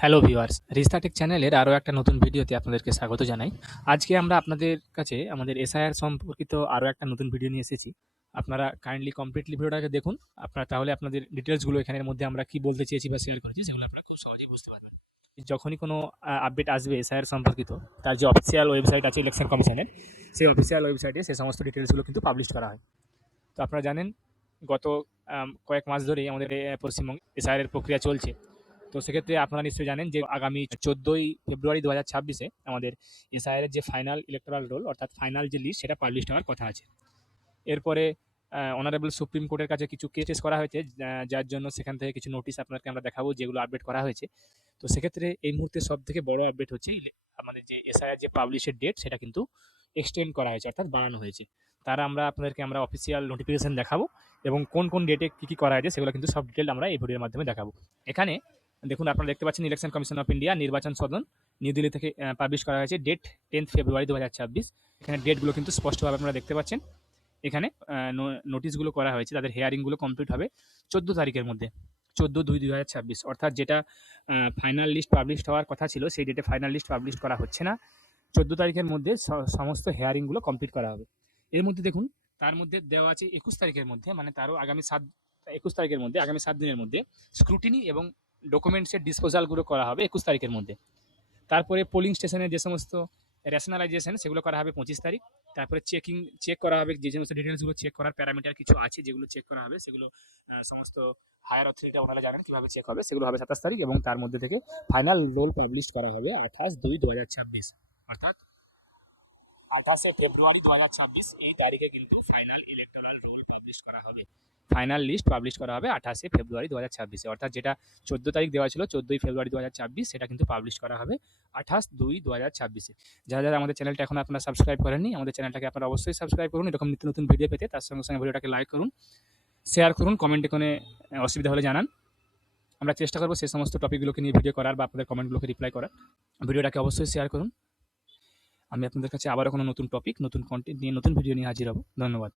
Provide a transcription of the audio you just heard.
Hello viewers রিস্তাটেক চ্যানেলের আরও একটা নতুন ভিডিওতে আপনাদেরকে স্বাগত জানাই। আজকে আমরা আপনাদের কাছে আমাদের এসআইআর সম্পর্কিত আরও একটা নতুন ভিডিও নিয়ে এসেছি। আপনারা কাইন্ডলি কমপ্লিটলি ভিডিওটাকে দেখুন। আপনারা তাহলে আপনাদের ডিটেলসগুলো এখানের মধ্যে আমরা কি বলতে চেয়েছি বা শেয়ার করেছি সেগুলো আপনারা খুব সহজেই বুঝতে পারবেন। যখনই কোনো আপডেট আসবে এসআইআর সম্পর্কিত, তার যে অফিসিয়াল ওয়েবসাইট আছে ইলেকশন কমিশনের সেই অফিসিয়াল ওয়েবসাইটে সেই সমস্ত ডিটেলসগুলো কিন্তু পাবলিশ করা হয়। তো আপনারা জানেন, গত কয়েক মাস ধরেই আমাদের পশ্চিমবঙ্গে এসআইআর প্রক্রিয়া চলছে। তো সেক্ষেত্রে আপনারা নিশ্চয়ই জানেন যে আগামী চোদ্দোই ফেব্রুয়ারি দু হাজার ছাব্বিশে আমাদের এসআইআর যে ফাইনাল ইলেকট্রাল রোল অর্থাৎ ফাইনাল যে লিস্ট সেটা পাবলিশ হওয়ার কথা আছে। এরপরে অনারেবল সুপ্রিম কোর্টের কাছে কিছু কেসেস করা হয়েছে যার জন্য সেখান থেকে কিছু নোটিশ আপনাকে আমরা দেখাবো, যেগুলো আপডেট করা হয়েছে। তো সেক্ষেত্রে এই মুহূর্তে সব থেকে বড় আপডেট হচ্ছে আমাদের যে এসআইআর যে পাবলিশের ডেট সেটা কিন্তু এক্সটেন্ড করা হয়েছে, অর্থাৎ বাড়ানো হয়েছে। তারা আমরা আপনাদেরকে আমরা অফিসিয়াল নোটিফিকেশন দেখাবো এবং কোন কোন ডেটে কী কী করা হয়েছে, সেগুলো কিন্তু সব ডিটেল আমরা এই ভিডিওর মাধ্যমে দেখাবো। এখানে দেখুন, আপনারা দেখতে পাচ্ছেন ইলেকশন কমিশন অফ ইন্ডিয়া নির্বাচন সদন নিউ দিল্লি থেকে পাবলিশ করা হয়েছে ডেট টেন্থ ফেব্রুয়ারি দু হাজার ছাব্বিশ। এখানে ডেটগুলো কিন্তু স্পষ্টভাবে আপনারা দেখতে পাচ্ছেন। এখানে নোটিশগুলো করা হয়েছে, তাদের হেয়ারিংগুলো কমপ্লিট হবে চোদ্দ তারিখের মধ্যে, চোদ্দ দুই ছাব্বিশ। অর্থাৎ যেটা ফাইনাল লিস্ট পাবলিশ হওয়ার কথা ছিল, সেই ডেটে ফাইনাল লিস্ট পাবলিশ করা হচ্ছে না। চোদ্দ তারিখের মধ্যে সমস্ত হেয়ারিংগুলো কমপ্লিট করা হবে। এর মধ্যে দেখুন, তার মধ্যে দেওয়া আছে একুশ তারিখের মধ্যে মানে তারও আগামী সাত, একুশ তারিখের মধ্যে, আগামী সাত দিনের মধ্যে স্ক্রুটিনি এবং ডকুমেন্টসের ডিসপোজালগুলো করা হবে একুশ তারিখের মধ্যে। তারপরে পোলিং স্টেশনের যে সমস্ত রেশনালাইজেশন সেগুলো করা হবে পঁচিশ তারিখ। তারপরে চেকিং চেক করা হবে যে সমস্ত ডিটেলসগুলো চেক করার প্যারামিটার কিছু আছে যেগুলো চেক করা হবে, সেগুলো সমস্ত হায়ার অথরিটি ওনারা জানেন কীভাবে চেক হবে, সেগুলো হবে সাতাশ তারিখ এবং তার মধ্যে থেকে ফাইনাল রোল পাবলিশ করা হবে আঠাশ দুই দু হাজার ছাব্বিশ। অর্থাৎ আঠাশে ফেব্রুয়ারি দু হাজার ছাব্বিশ এই তারিখে কিন্তু ফাইনাল ইলেকট্রাল রোল পাবলিশ করা হবে। ফাইনাল লিস্ট পাবলিশ করা হবে আঠাশে ফেব্রুয়ারি দু হাজার ছাব্বিশে। অর্থাৎ যেটা চোদ্দ তারিখ দেওয়া ছিল, চোদ্দোই ফেব্রুয়ারি দু হাজার ছাব্বিশ, সেটা কিন্তু পাবলিশ করা হবে আঠাশ দুই দু হাজার ছাব্বিশে। যারা যারা আমাদের চ্যানেলটা এখন আপনারা সাবস্ক্রাইব করেননি, আমাদের চ্যানেলটাকে আপনারা অবশ্যই সাবস্ক্রাইব করুন। এরকম নিত্য নতুন ভিডিও পেতে তার সঙ্গে সঙ্গে ভিডিওটাকে লাইক করুন শেয়ার করুন কমেন্টে কোনো অসুবিধা হলে জানান। আমরা চেষ্টা করব সেই সমস্ত টপিকগুলোকে নিয়ে ভিডিও করার বা আপনাদের কমেন্টগুলোকে রিপ্লাই করার। ভিডিওটাকে অবশ্যই শেয়ার করুন। আমি আপনাদের কাছে আবার কোনো নতুন টপিক নতুন কন্টেন্ট নিয়ে, নতুন ভিডিও নিয়ে হাজির হব। ধন্যবাদ।